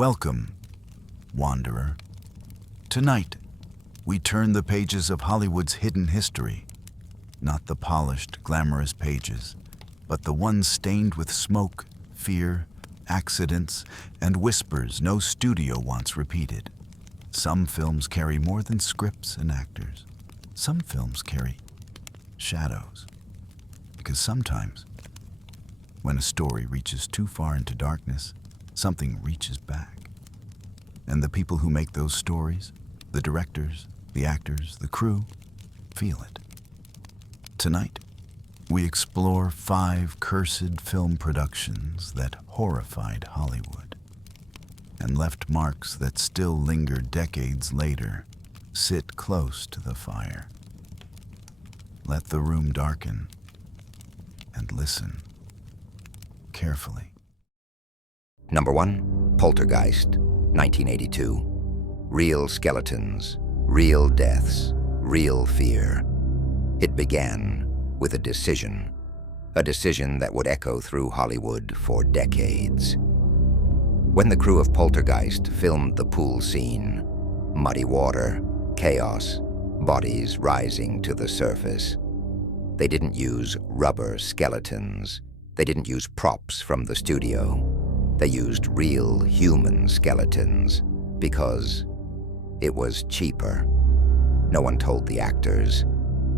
Welcome, wanderer. Tonight, we turn the pages of Hollywood's hidden history. Not the polished, glamorous pages, but the ones stained with smoke, fear, accidents, and whispers no studio wants repeated. Some films carry more than scripts and actors. Some films carry shadows. Because sometimes, when a story reaches too far into darkness, something reaches back. And the people who make those stories, the directors, the actors, the crew, feel it. Tonight, we explore 5 cursed film productions that horrified Hollywood and left marks that still linger decades later, sit close to the fire. Let the room darken and listen carefully. Number 1, Poltergeist, 1982. Real skeletons, real deaths, real fear. It began with a decision that would echo through Hollywood for decades. When the crew of Poltergeist filmed the pool scene, muddy water, chaos, bodies rising to the surface, they didn't use rubber skeletons. They didn't use props from the studio. They used real human skeletons because it was cheaper. No one told the actors,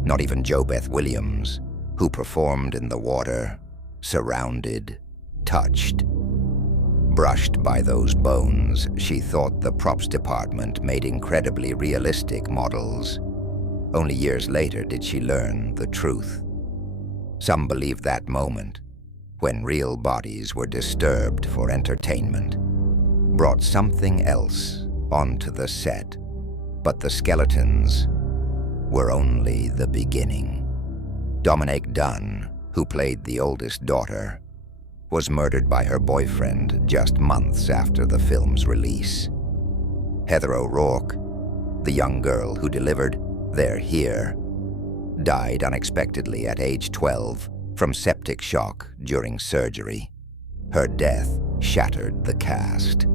not even JoBeth Williams, who performed in the water, surrounded, touched. Brushed by those bones, she thought the props department made incredibly realistic models. Only years later did she learn the truth. Some believed that moment, when real bodies were disturbed for entertainment, brought something else onto the set. But the skeletons were only the beginning. Dominique Dunne, who played the oldest daughter, was murdered by her boyfriend just months after the film's release. Heather O'Rourke, the young girl who delivered "They're Here," died unexpectedly at age 12 from septic shock during surgery. Her death shattered the cast.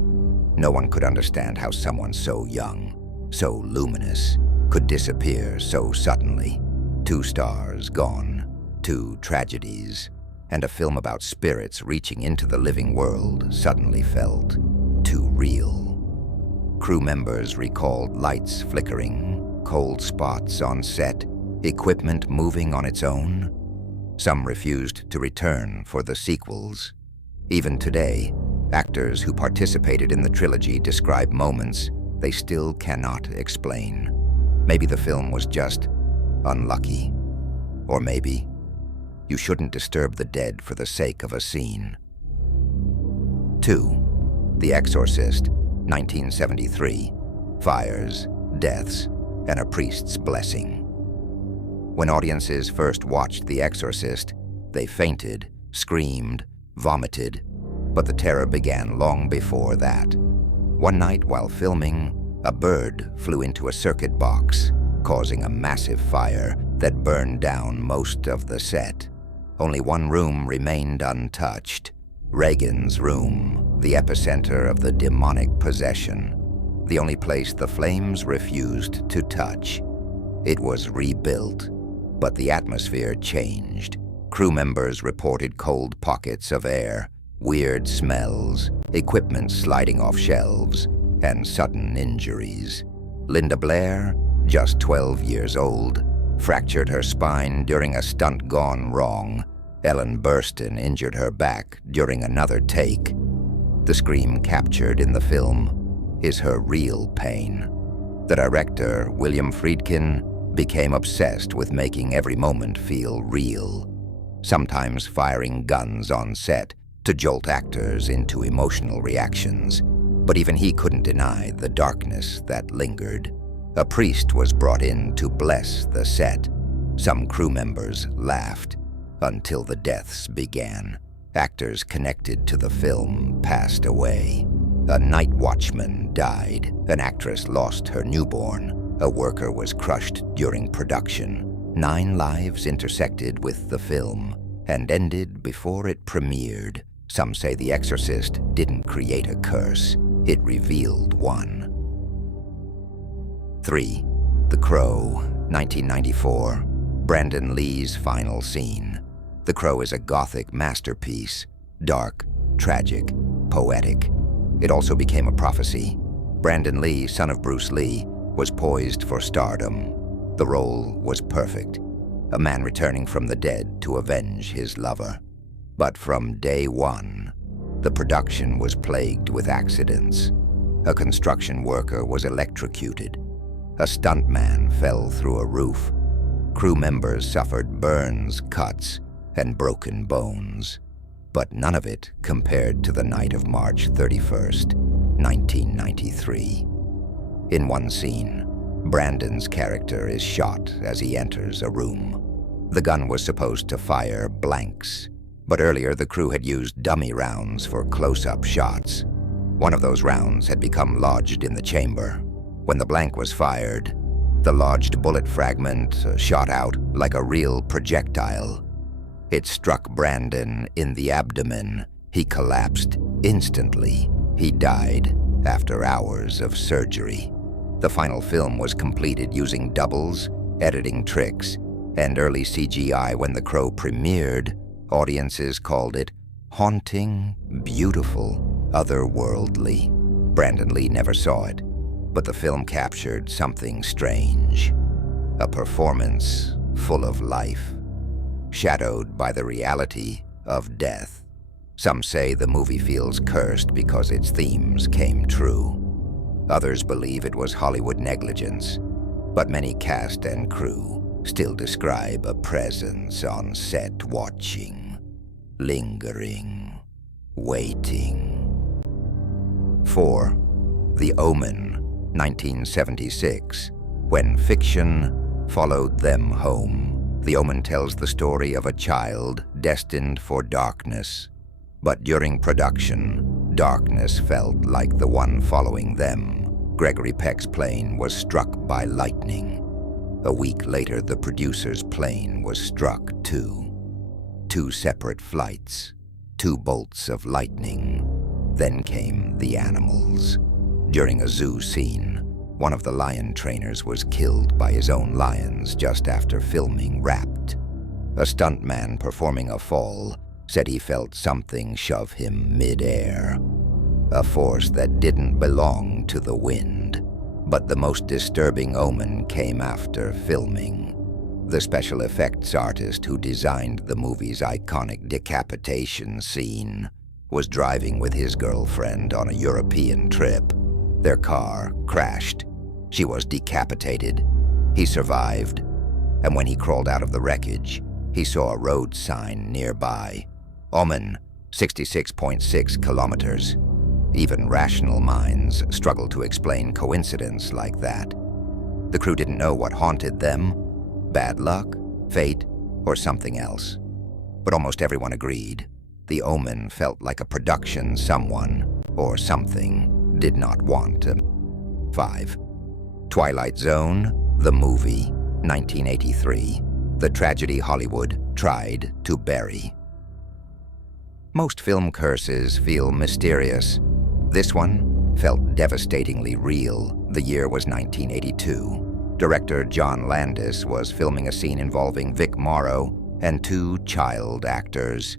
No one could understand how someone so young, so luminous, could disappear so suddenly. 2 stars gone, 2 tragedies, and a film about spirits reaching into the living world suddenly felt too real. Crew members recalled lights flickering, cold spots on set, equipment moving on its own. Some refused to return for the sequels. Even today, actors who participated in the trilogy describe moments they still cannot explain. Maybe the film was just unlucky. Or maybe you shouldn't disturb the dead for the sake of a scene. 2. The Exorcist, 1973. Fires, deaths, and a priest's blessing. When audiences first watched The Exorcist, they fainted, screamed, vomited, but the terror began long before that. One night while filming, a bird flew into a circuit box, causing a massive fire that burned down most of the set. Only one room remained untouched, Reagan's room, the epicenter of the demonic possession. The only place the flames refused to touch. It was rebuilt, but the atmosphere changed. Crew members reported cold pockets of air, weird smells, equipment sliding off shelves, and sudden injuries. Linda Blair, just 12 years old, fractured her spine during a stunt gone wrong. Ellen Burstyn injured her back during another take. The scream captured in the film is her real pain. The director, William Friedkin, became obsessed with making every moment feel real, sometimes firing guns on set to jolt actors into emotional reactions. But even he couldn't deny the darkness that lingered. A priest was brought in to bless the set. Some crew members laughed until the deaths began. Actors connected to the film passed away. A night watchman died. An actress lost her newborn. A worker was crushed during production. 9 lives intersected with the film and ended before it premiered. Some say The Exorcist didn't create a curse. it revealed one. 3. The Crow, 1994. Brandon Lee's final scene. The Crow is a gothic masterpiece, dark, tragic, poetic. It also became a prophecy. Brandon Lee, son of Bruce Lee, was poised for stardom. The role was perfect. A man returning from the dead to avenge his lover. But from day one, the production was plagued with accidents. A construction worker was electrocuted. A stuntman fell through a roof. Crew members suffered burns, cuts, and broken bones. But none of it compared to the night of March 31st, 1993. In one scene, Brandon's character is shot as he enters a room. The gun was supposed to fire blanks, but earlier the crew had used dummy rounds for close-up shots. One of those rounds had become lodged in the chamber. When the blank was fired, the lodged bullet fragment shot out like a real projectile. It struck Brandon in the abdomen. He collapsed instantly. He died after hours of surgery. The final film was completed using doubles, editing tricks, and early CGI. When The Crow premiered, audiences called it haunting, beautiful, otherworldly. Brandon Lee never saw it, but the film captured something strange. A performance full of life, shadowed by the reality of death. Some say the movie feels cursed because its themes came true. Others believe it was Hollywood negligence, but many cast and crew still describe a presence on set watching, lingering, waiting. 4. The Omen, 1976. When fiction followed them home. The Omen tells the story of a child destined for darkness. But during production, darkness felt like the one following them. Gregory Peck's plane was struck by lightning. A week later, the producer's plane was struck too. 2 separate flights, 2 bolts of lightning. Then came the animals. During a zoo scene, one of the lion trainers was killed by his own lions just after filming Wrapped. A stuntman performing a fall said he felt something shove him mid-air. A force that didn't belong to the wind. But the most disturbing omen came after filming. The special effects artist who designed the movie's iconic decapitation scene was driving with his girlfriend on a European trip. Their car crashed. She was decapitated. He survived. And when he crawled out of the wreckage, he saw a road sign nearby. Omen, 66.6 kilometers. Even rational minds struggle to explain coincidence like that. The crew didn't know what haunted them, bad luck, fate, or something else. But almost everyone agreed. The Omen felt like a production someone, or something, did not want to. 5. Twilight Zone, the movie, 1983. The tragedy Hollywood tried to bury. Most film curses feel mysterious. This one felt devastatingly real. The year was 1982. Director John Landis was filming a scene involving Vic Morrow and 2 child actors.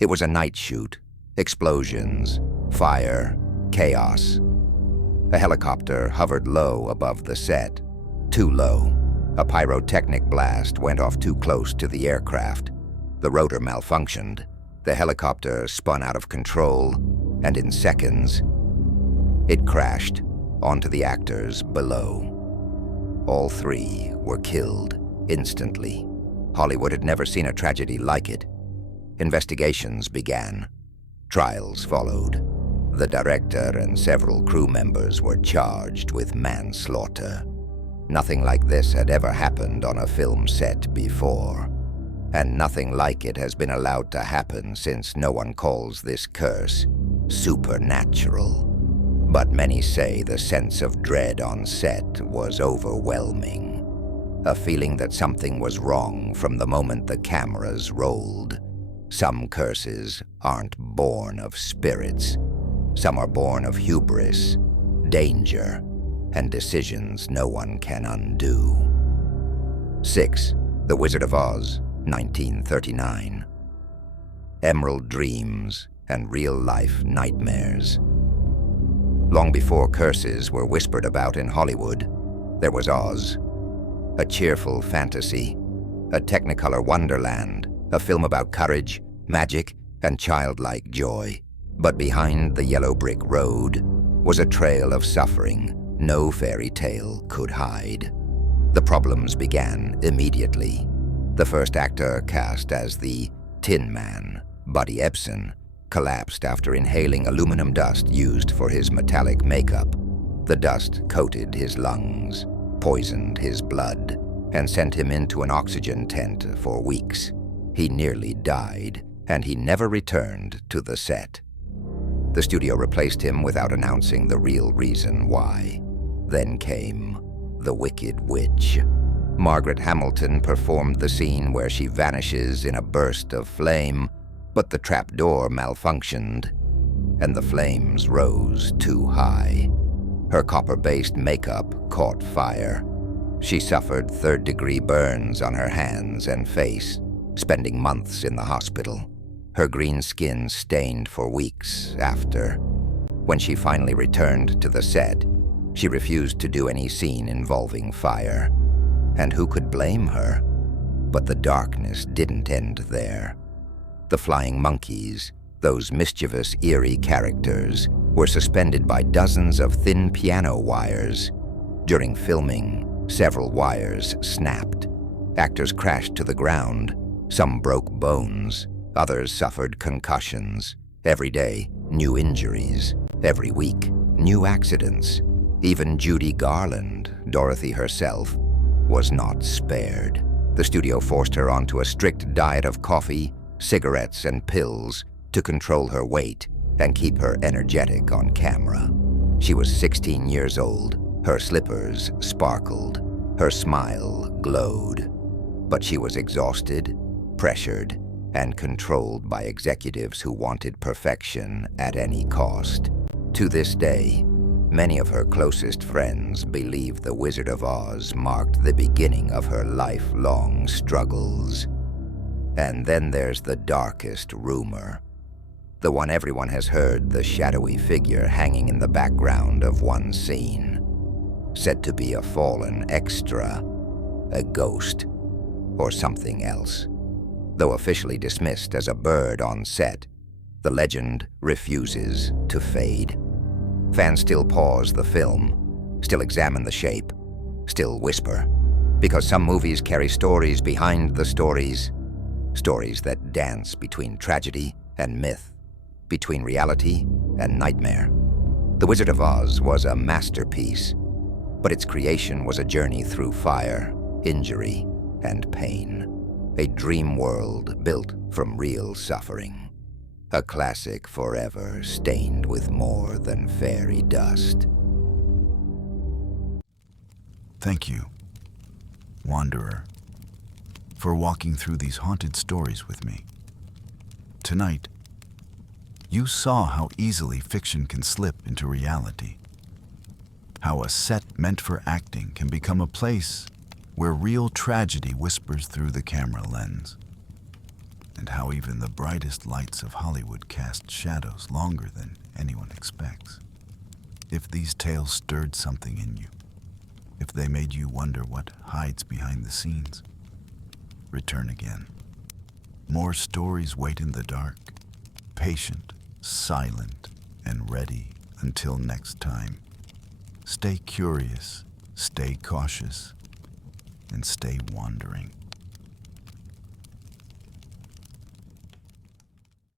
It was a night shoot. Explosions, fire, chaos. A helicopter hovered low above the set. Too low. A pyrotechnic blast went off too close to the aircraft. The rotor malfunctioned. The helicopter spun out of control, and in seconds, it crashed onto the actors below. All 3 were killed instantly. Hollywood had never seen a tragedy like it. Investigations began. Trials followed. The director and several crew members were charged with manslaughter. Nothing like this had ever happened on a film set before. And nothing like it has been allowed to happen since no one calls this curse supernatural. But many say the sense of dread on set was overwhelming. A feeling that something was wrong from the moment the cameras rolled. Some curses aren't born of spirits. Some are born of hubris, danger, and decisions no one can undo. 6. The Wizard of Oz, 1939. Emerald dreams and real-life nightmares. Long before curses were whispered about in Hollywood, there was Oz. A cheerful fantasy, a technicolor wonderland, a film about courage, magic, and childlike joy. But behind the yellow brick road was a trail of suffering no fairy tale could hide. The problems began immediately. The first actor cast as the Tin Man, Buddy Ebsen, collapsed after inhaling aluminum dust used for his metallic makeup. The dust coated his lungs, poisoned his blood, and sent him into an oxygen tent for weeks. He nearly died, and he never returned to the set. The studio replaced him without announcing the real reason why. Then came the Wicked Witch. Margaret Hamilton performed the scene where she vanishes in a burst of flame, but the trapdoor malfunctioned, and the flames rose too high. Her copper-based makeup caught fire. She suffered third-degree burns on her hands and face, spending months in the hospital. Her green skin stained for weeks after. When she finally returned to the set, she refused to do any scene involving fire. And who could blame her? But the darkness didn't end there. The flying monkeys, those mischievous, eerie characters, were suspended by dozens of thin piano wires. During filming, several wires snapped. Actors crashed to the ground. Some broke bones. Others suffered concussions. Every day, new injuries. Every week, new accidents. Even Judy Garland, Dorothy herself, was not spared. The studio forced her onto a strict diet of coffee, cigarettes, and pills to control her weight and keep her energetic on camera. She was 16 years old. Her slippers sparkled. Her smile glowed. But she was exhausted, pressured, and controlled by executives who wanted perfection at any cost. To this day, many of her closest friends believe The Wizard of Oz marked the beginning of her lifelong struggles. And then there's the darkest rumor, the one everyone has heard, the shadowy figure hanging in the background of one scene, said to be a fallen extra, a ghost, or something else. Though officially dismissed as a bird on set, the legend refuses to fade. Fans still pause the film, still examine the shape, still whisper, because some movies carry stories behind the stories, stories that dance between tragedy and myth, between reality and nightmare. The Wizard of Oz was a masterpiece, but its creation was a journey through fire, injury, and pain. A dream world built from real suffering. A classic forever stained with more than fairy dust. Thank you, Wanderer, for walking through these haunted stories with me. Tonight, you saw how easily fiction can slip into reality. How a set meant for acting can become a place where real tragedy whispers through the camera lens. And how even the brightest lights of Hollywood cast shadows longer than anyone expects. If these tales stirred something in you, if they made you wonder what hides behind the scenes, return again. More stories wait in the dark, patient, silent, and ready until next time. Stay curious, stay cautious, and stay wandering.